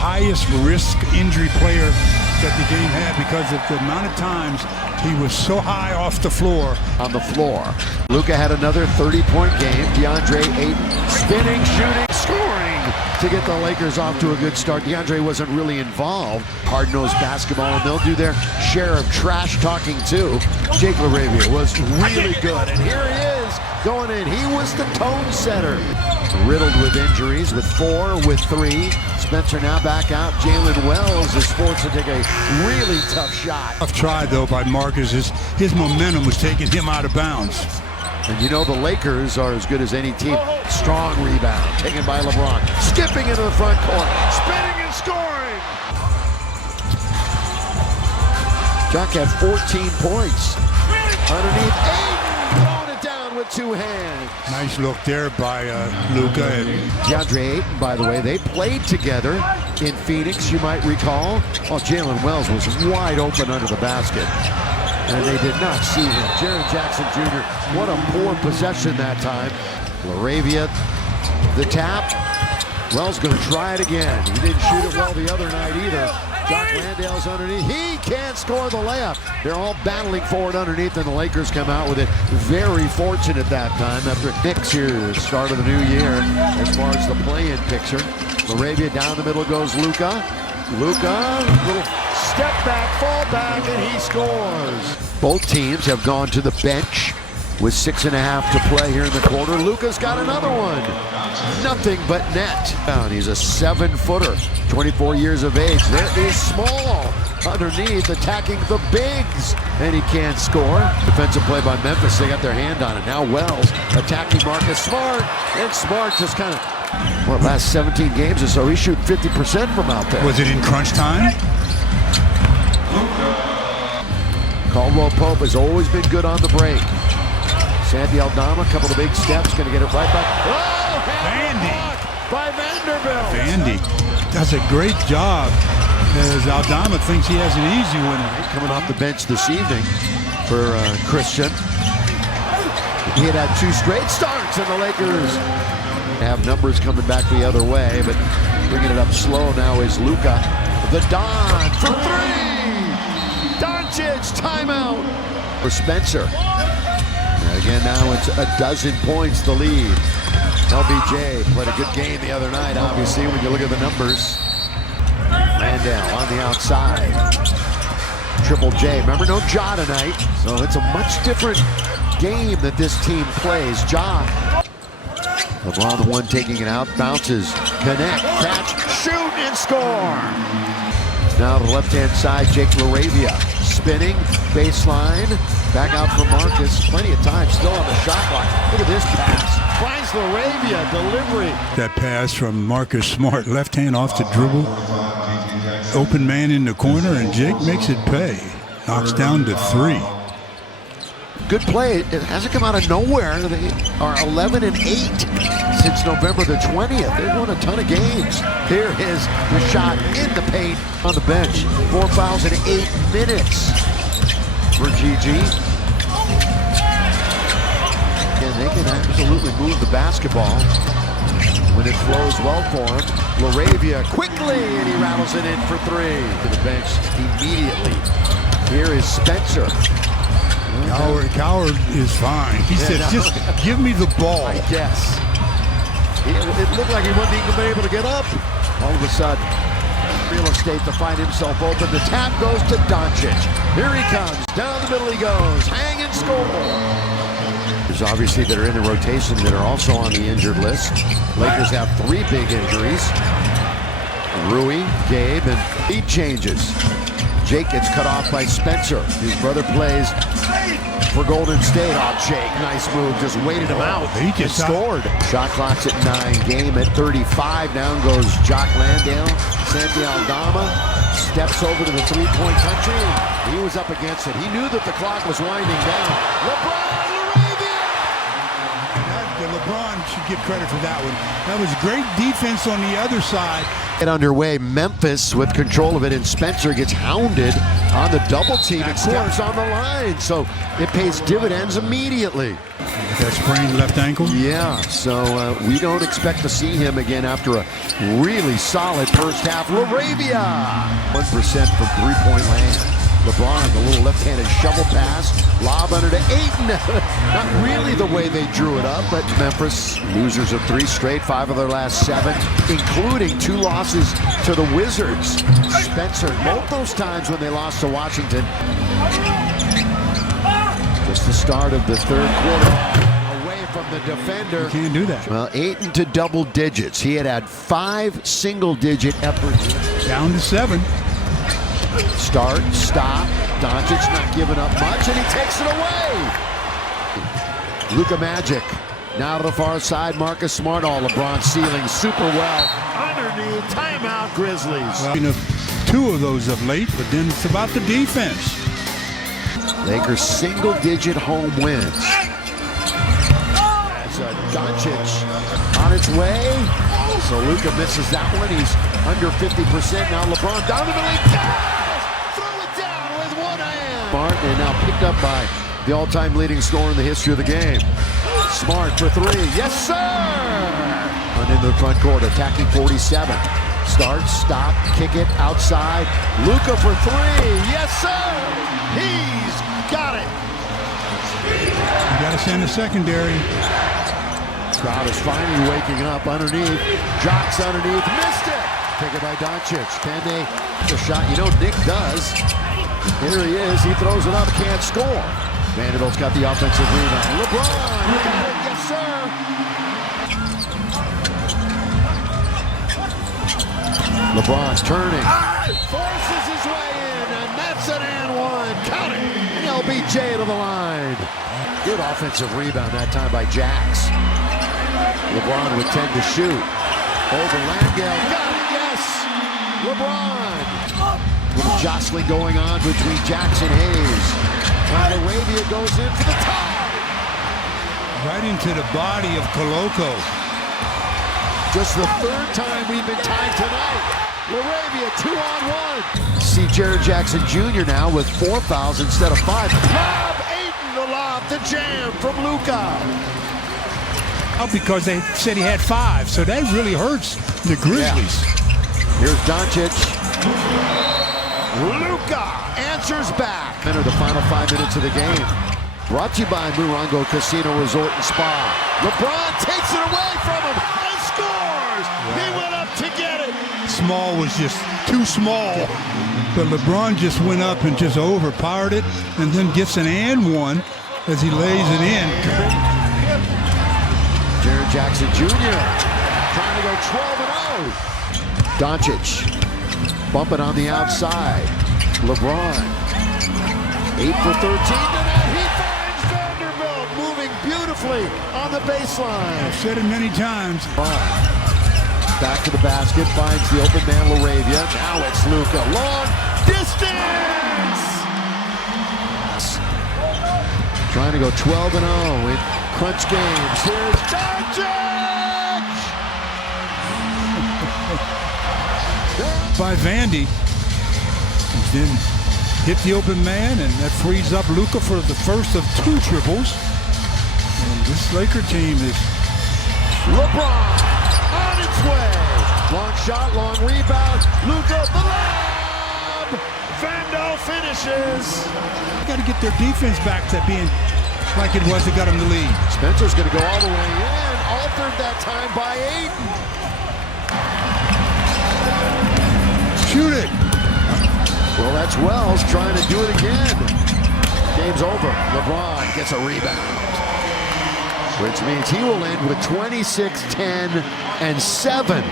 highest risk injury player that the game had because of the amount of times he was so high off the floor. On the floor, Luka had another 30-point game. DeAndre Ayton spinning, shooting, scoring to get the Lakers off to a good start. DeAndre wasn't really involved. Hard-nosed basketball, and they'll do their share of trash talking too. Jake LaRavia was really good, and here he is going in. He was the tone setter. Riddled with injuries, with 4, with 3. Spencer now back out. Jalen Wells is forced to take a really tough shot. Tough try though by Marcus. His momentum was taking him out of bounds. And you know the Lakers are as good as any team. Strong rebound taken by LeBron. Skipping into the front court. Spinning and scoring. Jack had 14 points. Underneath, Ayton throwing it down with 2 hands. Nice look there by Luka. DeAndre Ayton, by the way, they played together in Phoenix, you might recall. Well, Jalen Wells was wide open under the basket. And they did not see him. Jaren Jackson Jr., what a poor possession that time. LaRavia, the tap. Wells going to try it again. He didn't shoot it well the other night either. Jock Landale's underneath. He can't score the layup. They're all battling for it underneath, and the Lakers come out with it. Very fortunate that time after Knicks here at the start of the new year as far as the play-in picture. LaRavia down the middle goes Luka. Luka, little step back, fall back, and he scores. Both teams have gone to the bench with 6.5 to play here in the quarter. Luka's got another one. Nothing but net. He's a 7-footer, 24 years of age. There is Small underneath, attacking the bigs, and he can't score. Defensive play by Memphis. They got their hand on it. Now Wells attacking Marcus Smart, and Smart just kind of, last 17 games or so, he's shooting 50% from out there. Was it in crunch time? Caldwell Pope has always been good on the break. Sandy Aldama, a couple of big steps, going to get it right back. Oh, Vandy by Vanderbilt. Vandy does a great job as Aldama thinks he has an easy winner. Coming off the bench this evening for Christian. He had 2 straight starts, and the Lakers have numbers coming back the other way, but bringing it up slow now is Luka. The Don for 3. Doncic, timeout for Spencer. Again, now it's 12 points, the lead. LBJ played a good game the other night, obviously, when you look at the numbers. Landale on the outside. Triple J. Remember, no Ja tonight, so it's a much different game that this team plays. Ja. LeBron, the one taking it out, bounces, connect, catch, shoot, and score. Now to the left-hand side, Jake LaRavia spinning, baseline, back out for Marcus. Plenty of time still on the shot clock. Look at this pass. Finds LaRavia, delivery. That pass from Marcus Smart, left hand off the dribble. Open man in the corner, and Jake makes it pay. Knocks down to 3. Good play. It hasn't come out of nowhere. They are 11-8 since November the 20th. They've won a ton of games. Here is the shot in the paint on the bench. 4 fouls in 8 minutes for GG. And they can absolutely move the basketball when it flows well for him. LaRavia quickly, and he rattles it in for 3. To the bench immediately. Here is Spencer. Coward is fine. He said, just give me the ball. I guess. It looked like he wasn't even able to get up. All of a sudden, real estate to find himself open. The tap goes to Doncic. Here he comes. Down the middle he goes. Hang and score. There's obviously that are in the rotation that are also on the injured list. Lakers have 3 big injuries. Rui, Gabe, and 8 changes. Jake gets cut off by Spencer. His brother plays for Golden State. Oh, Jake, nice move. Just waited him out. He just scored. Shot clock's at 9. Game at 35. Down goes Jock Landale. Santi Aldama steps over to the 3-point country. He was up against it. He knew that the clock was winding down. LeBron, LaRavia! LeBron should get credit for that one. That was great defense on the other side. Get underway. Memphis with control of it, and Spencer gets hounded on the double team and scores on the line. So it pays dividends immediately. That sprained left ankle? Yeah, so we don't expect to see him again after a really solid first half. LaRavia, 1% from three-point land. LeBron, the little left-handed shovel pass, lob under to Ayton. Not really the way they drew it up, but Memphis, losers of 3 straight, 5 of their last 7, including 2 losses to the Wizards. Spencer, both those times when they lost to Washington. Just the start of the third quarter. Away from the defender. You can't do that. Well, Ayton to double digits. He had 5 single-digit efforts. Down to 7. Start, stop. Doncic not giving up much, and he takes it away. Luka Magic. Now to the far side, Marcus Smart. All LeBron sealing super well. Underneath, timeout, Grizzlies. Well, 2 of those of late, but then it's about the defense. Lakers single-digit home wins. As Doncic on its way. So Luka misses that one. He's under 50%. Now LeBron down to the lead. Throw it down with one hand. Smart, and now picked up by the all-time leading scorer in the history of the game. Smart for 3. Yes, sir! And into the front court, attacking 47. Start, stop, kick it outside. Luka for 3. Yes, sir! He's got it. You got to send a secondary. Crowd is finally waking up underneath. Jocks underneath. Missed it. Taken by Doncic. Can they? The shot. You know Nick does. Here he is. He throws it up. Can't score. Vanderbilt's got the offensive rebound. LeBron got it. Yes, sir. LeBron's turning. Forces his way in, and that's an and one. Count it. And LBJ to the line. Good offensive rebound that time by Jax. LeBron with 10 to shoot. Over Landale. Got it, yes! LeBron. Little jostling going on between Jackson Hayes. LaRavia goes in for the top. Right into the body of Coloco. Just the 3rd time we've been tied tonight. LaRavia 2-on-1. See Jaren Jackson Jr. now with 4 fouls instead of 5. Lob, Ayton, the lob, the jam from Luka. Because they said he had 5, so that really hurts the Grizzlies. Yeah. Here's Doncic. Luka answers back. Enter the final 5 minutes of the game. Brought to you by Morongo Casino Resort and Spa. LeBron takes it away from him and scores. He went up to get it. Small was just too small, but LeBron just went up and just overpowered it, and then gets an and one as he lays it in. Jaren Jackson Jr. trying to go 12-0. Doncic bumping on the outside. LeBron 8 for 13 tonight. He finds Vanderbilt moving beautifully on the baseline. I've said it many times. Back to the basket, finds the open man LaRavia. Now it's Luka. Long distance. Trying to go 12-0 in crunch games. Here's Doncic! By Vandy. And then hit the open man, and that frees up Luka for the first of 2 triples. And this Laker team is... LeBron on its way. Long shot, long rebound. Luka, the lob! Vandal finishes. Got to get their defense back to being like it was that got them the lead. Spencer's going to go all the way in. Altered that time by Ayton. Shoot it. Well, that's Wells trying to do it again. Game's over. LeBron gets a rebound, which means he will end with 26, 10, and 7.